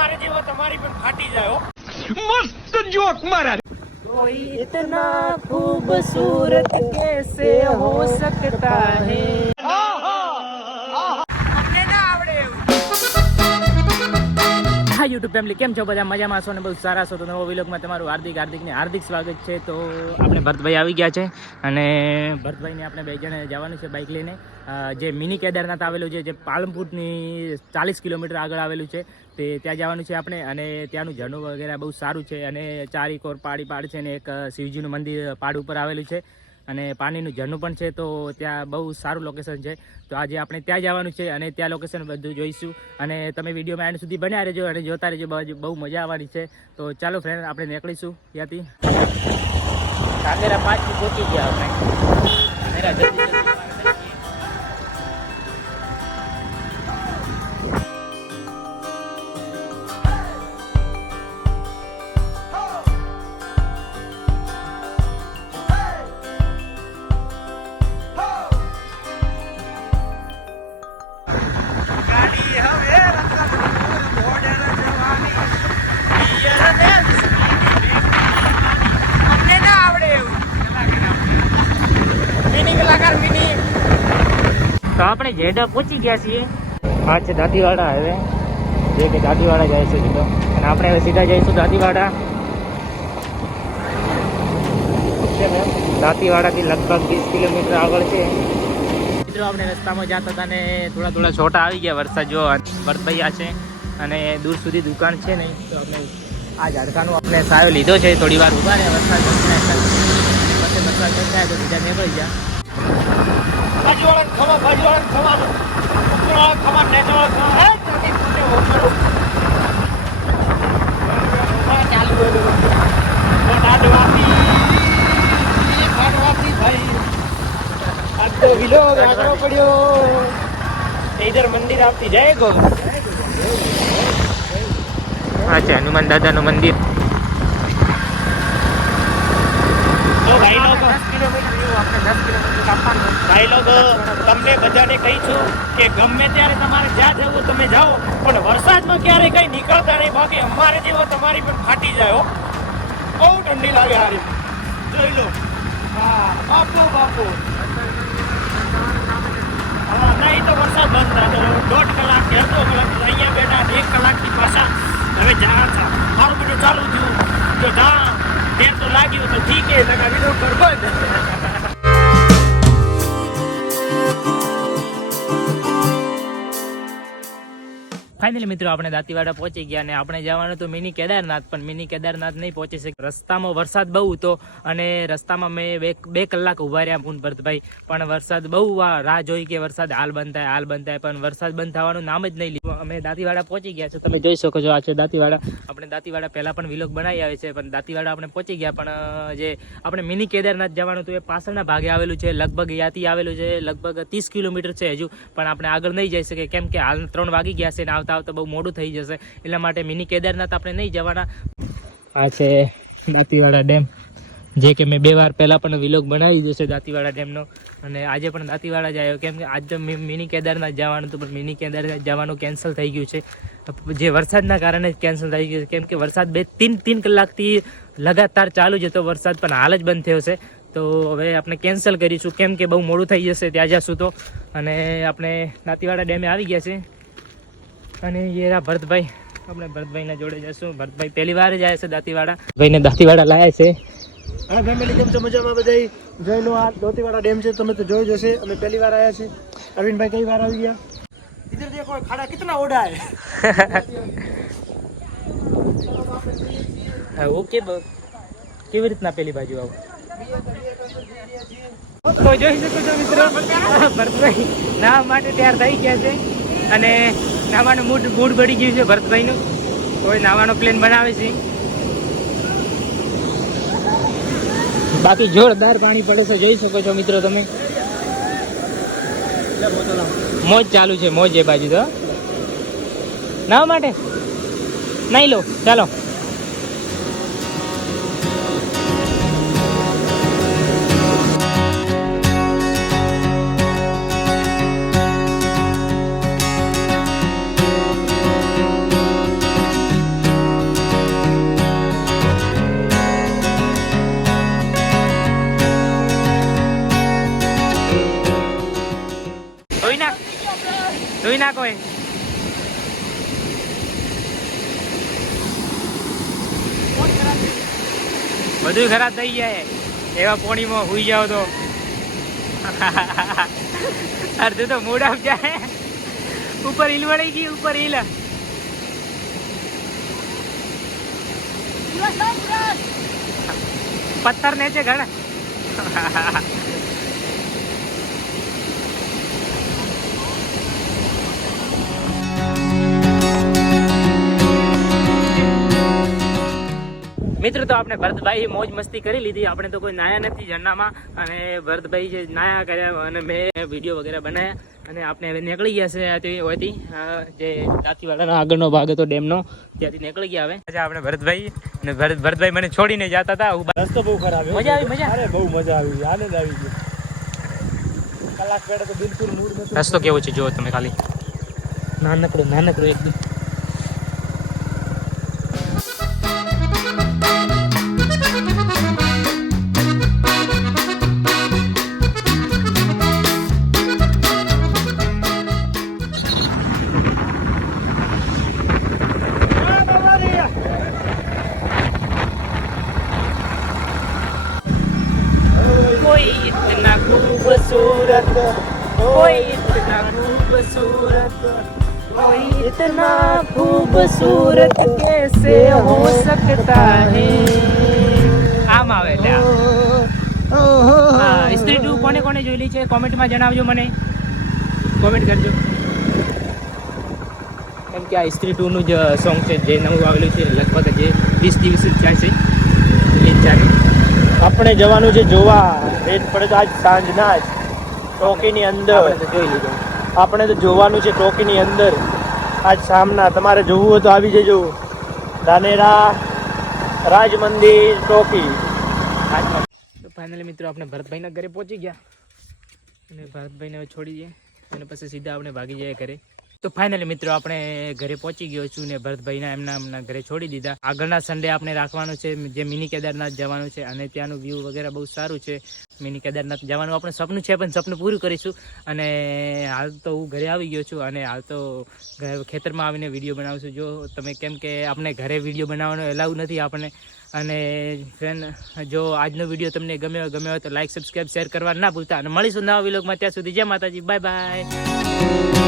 અમારે જેવો તમારી પણ ફાટી જાય હો. मस्त जोक मारा कोई इतना खूबसूरत कैसे हो सकता है હા યુટ્યુબ ફેમિલી કેમ છો બધા મજામાં છો ને બહુ સારા છો તો નવો વિલોગમાં તમારું હાર્દિક સ્વાગત છે. તો આપણે ભરતભાઈ આવી ગયા છે અને ભરતભાઈને આપણે બે જણે જવાનું છે બાઇક લઈને જે મિની કેદારનાથ આવેલું છે જે પાલનપુરની 40 કિલોમીટર આગળ આવેલું છે તે ત્યાં જવાનું છે આપણે. અને ત્યાંનું ઝરણું વગેરે બહુ સારું છે અને ચારેકોર પાડ છે ને એક શિવજીનું મંદિર પાડ ઉપર આવેલું છે અને પાણીનું ઝરણું પણ છે. તો ત્યાં બહુ સારું લોકેશન છે. તો આજે આપણે ત્યાં જવાનું છે અને ત્યાં લોકેશન બધું જોઈશું અને તમે વિડીયોમાં એન્ડ સુધી બન્યા રહેજો અને જોતા રહેજો, બહુ મજા આવવાની છે. તો ચાલો ફ્રેન્ડ આપણે નીકળીશું ત્યાંથી. કાંદેરા 5 થી પહોંચી ગયા આપણે. તો આપણે જેડા પહોંચી ગયા છીએ. આ છે દાંતીવાડા હવે જે કે દાંતીવાડા જાય છે સીધો અને આપણે હવે સીધા જઈશું દાંતીવાડાથી લગભગ 20 કિલોમીટર આગળ છે. મિત્રો આપણે રસ્તામાં જતા હતા ને થોડા છોટા આવી ગયા વરસાદ જો ભરતભાઈ આ છે અને દૂર સુધી દુકાન છે નહીં. તો આપણે આ ઝાડકાનું આપણે સાયો લીધો છે. થોડી વાર ઉભા રહ્યા વરસાદ પછી વરસાદ થાય તો બીજા નીકળી જાય. મંદિર આપતી જાય ગો. હા છે હનુમાન દાદા નું મંદિર. ભાઈ લોકો તમને બધાને કહી છું કે ગમે ત્યારે તમારે જ્યાં જવું તમે જાઓ પણ વરસાદમાં ક્યારે કઈ નીકળતા નહીં. બાકી અમારે જેવો તમારી પણ ફાટી જાય હો. બહુ ઠંડી લાગે હારી. જોઈ લો બાપુ હા નહીં તો વરસાદ બંધ થાય 1.5 કલાક કે અડધો કલાક અહીંયા બેઠા 1 કલાકથી પાછા હવે મારું બધું ચાલુ થયું. જો દેર તો લાગ્યું તો ઠીક છે વિડીયો બરબાદ. ફાઇનલી મિત્રો આપણે દાંતીવાડા પહોંચી ગયા અને આપણે જવાનું તો મિની કેદારનાથ, પણ મિની કેદારનાથ નહીં પહોંચી શકે. રસ્તામાં વરસાદ બહુ હતો અને રસ્તામાં મેં બે કલાક ઉભા રહ્યા ભરતભાઈ, પણ વરસાદ બહુ રાહ જોઈ કે વરસાદ હાલ બંધ થાય પણ વરસાદ બંધ થવાનું નામ જ નહીં લીધું. અમે દાંતીવાડા પહોંચી ગયા છો, તમે જોઈ શકો છો. આ છે દાંતીવાડા. આપણે દાંતીવાડા પહેલાં પણ વિલોગ બનાવી આવે છે, પણ દાંતીવાડા આપણે પહોંચી ગયા. પણ જે આપણે મિની કેદારનાથ જવાનું હતું એ પાછળના ભાગે આવેલું છે. લગભગ યાથી આવેલું છે, લગભગ 30 કિલોમીટર છે હજુ, પણ આપણે આગળ નહીં જઈ શકીએ કેમ કે હાલ 3 વાગી ગયા છે ને આવતા બહુ મોડું થઈ જશે. એટલા માટે મિની કેદારનાથ આપણે નહીં જવાના. આ છે દાંતીવાડા ડેમ, જે કે મેં 2 વાર પહેલાં પણ વિલોગ બનાવી દીધો છે દાંતીવાડા ડેમનો. અને આજે પણ દાંતીવાડા જ આવ્યો કેમ કે આજ તો મિની કેદારનાથ જવાનું હતું, પણ મિની કેદારનાથ જવાનું કેન્સલ થઈ ગયું છે. જે વરસાદના કારણે જ કેન્સલ થઈ ગયું છે કેમ કે વરસાદ 3 કલાકથી લગાતાર ચાલુ છે. તો વરસાદ પણ હાલ જ બંધ થયો છે. તો હવે આપણે કેન્સલ કરીશું કેમ કે બહુ મોડું થઈ જશે ત્યાં જશું તો. અને આપણે દાંતીવાડા ડેમે આવી ગયા છે અને યેરા ભરતભાઈ, આપણે ભરતભાઈના જોડે જશું. ભરતભાઈ પહેલી વાર જ આવ્યા છે દાંતીવાડા. ભાઈને દાંતીવાડા લાયા છે. હા ફેમિલી કેમ છો? મજામાં બધાય? જોઈ લો આ દાંતીવાડા ડેમ છે, તમે તો જોઈ જશે. અમે પહેલી વાર આવ્યા છે. અરવિંદભાઈ કઈ વાર આવી ગયા? इधर देखो खाड़ा कितना ओढ़ा है. ઓકે કેવી રીતના પેલી બાજુ આવું તો જોઈ શકો છો મિત્રો. ભરતભાઈ નાવા માટે તૈયાર થઈ ગયા છે અને નાવાનું મૂડ બળી ગયું છે ભરતભાઈનું. તો નાવાનો પ્લેન બનાવે છે. બાકી જોરદાર પાણી પડે છે, જોઈ શકો છો મિત્રો તમે. મોજ ચાલુ છે, મોજ એ બાજુ તો નાવા માટે નહીં લો ચાલો. જોઈ નાખો એ બધું ખરાબ થઈ જાય એવા પોણીમાં હુઈ જાવ તો અડધું તો મૂડ આપ જાય ઉપર હિલ વળી ગઈ ઉપર હિલ પથ્થર નીચે ઘણા મિત્રો તો આપણે ભરતભાઈ મોજ મસ્તી કરી લીધી. આપણે તો કોઈ નાયા નથી ઝરણામાં અને ભરતભાઈ જે નાયા કર્યા અને મેં વિડીયો વગેરે બનાવ્યા અને આપણે હવે નીકળી ગયા છે હોયથી જે દાંતીવાડાનો આગળનો ભાગ હતો ડેમનો ત્યાંથી નીકળી ગયા હવે. આજે આપણે ભરતભાઈ અને ભરતભાઈ મને છોડીને જતા હતા. રસ્તો બહુ ખરાબ છે. મજા આવી મજા અરે બહુ મજા આવી આનંદ આવી ગયો. કલાક પહેલા તો બિલકુલ મૂડ નતો. રસ્તો કેવો છે જુઓ તમે ખાલી નાનકડો એકદમ. कोई इतना खूबसूरत कोई इतना खूबसूरत कोई इतना खूबसूरत कैसे हो सकता है. આમ આવે હા સ્ત્રી 2 કોને કોને જોયેલી છે કોમેન્ટમાં જણાવજો મને કોમેન્ટ કરજો કેમ કે આ સ્ત્રી 2 નું જ સોંગ છે જે નવું આવેલું છે લગભગ જે 20 દિવસ થયા છે એ ચાલે. આપણે જવાનું છે જોવા રેત પડે તો આજ સાંજના જ ટોકીની અંદર જોઈ લીધું. આપણે તો જોવાનું છે ટોકીની અંદર આજ સામના. તમારે જોવું હોય તો આવી જજો ધાનેરા રાજ મંદિર ટોકી. તો ફાઇનલી મિત્રો આપણે ભરતભાઈના ઘરે પહોંચી ગયા અને ભરતભાઈને હવે છોડી દઈએ અને પછી સીધા આપણે ભાગી જઈએ ઘરે. તો ફાઇનલી મિત્રો આપણે ઘરે પહોંચી ગયો છું ને ભરતભાઈના એમના ઘરે છોડી દીધા. આગળના સન્ડે આપણે રાખવાનું છે જે મિની કેદારનાથ જવાનું છે અને ત્યાંનું વ્યૂ વગેરે બહુ સારું છે. મિની કેદારનાથ જવાનું આપણું સપનું છે પણ સપનું પૂરું કરીશું. અને હાલ તો હું ઘરે આવી ગયો છું અને હાલ તો ખેતરમાં આવીને વિડીયો બનાવું છું. જો તમે કેમ કે આપણે ઘરે વિડીયો બનાવવાનો એલાઉ નથી આપણને. અને ફ્રેન્ડ જો આજનો વિડીયો તમને ગમ્યો હોય તો લાઈક સબસ્ક્રાઈબ શેર કરવા ના ભૂલતા અને મળીશું નવા વિલોગમાં. ત્યાં સુધી જય માતાજી બાય બાય.